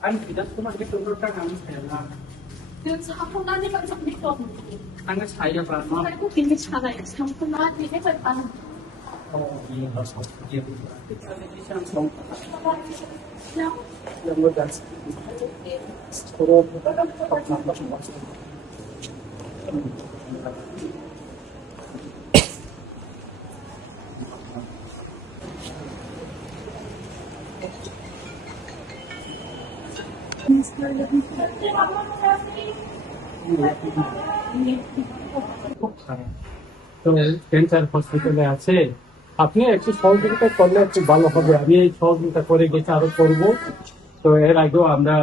Anh thì đất của mình cái tôi các anh phải làm 그래서 한푼만이면 정리거든요. anh cái xài cho bạn nó 그리고 괜찮아요. 한푼만 이게 잘 안. gì họ sống gì cái đi sang sống 그냥 yang người ta turun học làm bất ngờ তো cancer হসপিটালে আছে আপনি একটু সহযোগিতা করলে একটু ভালো হবে আমি এই সহযোগিতা করে গেছি আরো করবো তো এর আগেও আমরা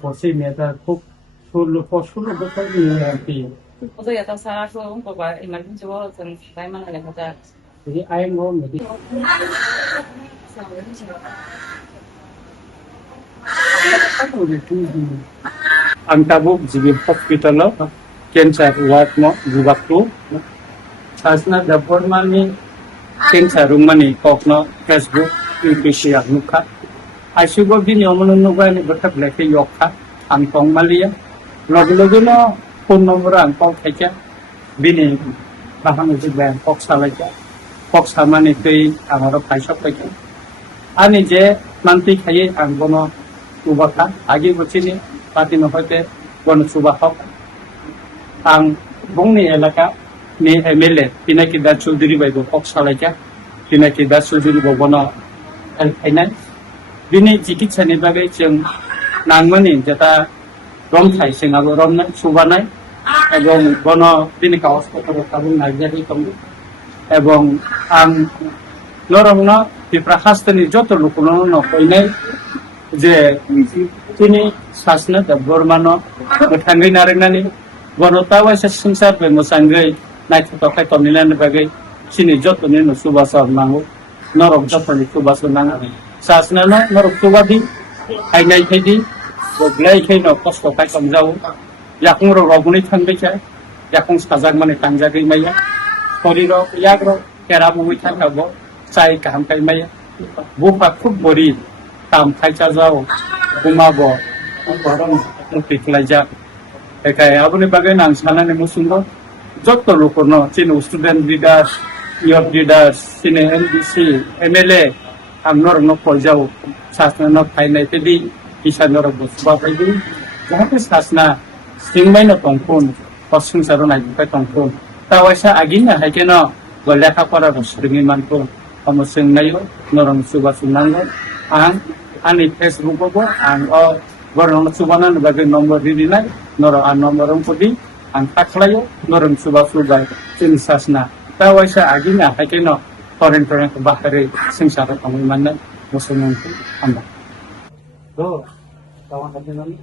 ফসি মেয়েটা খুব 16 বছর নিয়ে আর কি 我都也到沙拉说我把emergency 我真在嘛那个在 এই আইন মেডি ang tabuk jibi hospital cancer ward mo jibak tu sasna dapur mani cancer room mani kokno Facebook UPC aknuka aisugo bini omonno gani batak leke yokha ang tong malia logno phone number ang kok thaika bini bahang jibang kok salaja kok samani tei amaro paisok thaika ani je manti khaye ang bono ubaka agi bocini pati nohote bono subahok ang bongni elaka ni MLA pinaki da Choudhury bai kok salaja pinaki da Choudhury bono elkhainan bini chikitsa ni bagai jeng nangmani jeta rom thai singabo romna subanai এবং bono bini ka hospital tabung nagjari kamu এবং ang lorongno piprahastani joto lukuno no koinai যে তিনি শাসনা বর্মানো থাঙ্গি নারেনানি গণতা ওয়াইসা সংসার বে মোসাঙ্গै নাইথকাই তনিলান বাগै চিনি যতনি নসুবাস নাঙ্গো নরক যতনি সুবাস নাঙ্গা শাসনা নরক সুবাদি আইনাই থাইদি বগলাই খাইনো কষ্ট খাই কমজাও ইয়াকুং রগনি থাঙ্গै চাই ইয়াকুং সাজাক মানে তাংজাগै মাইয়া শরীর ইয়াগ্র কেরাবুই থাকাবো চাই কাহাম কাই মাইয়া বুফা খুব বড়ি tam kaicha jao bumabo borong piklaija ekai abuni bagai nang sanani musundo jotto lokono chino student leaders youth leaders chine NDC MLA amnor no poljao sasna no phainai tedi kisanor busba paidi jahate sasna singmai no tongpun posung sarunai kai tongpun tawaisa agina haikeno golekha pora rosringi manpun amosing nayo norong subasunango ang ani Facebook ko ang gorong subanan bagai nomor didinai noro an nomorong pudi ang taklayo norong subasubay sinsasna tawaisa agina hakeno foreign ke bahare singsara pamimanna musumun amba do tawa hadinani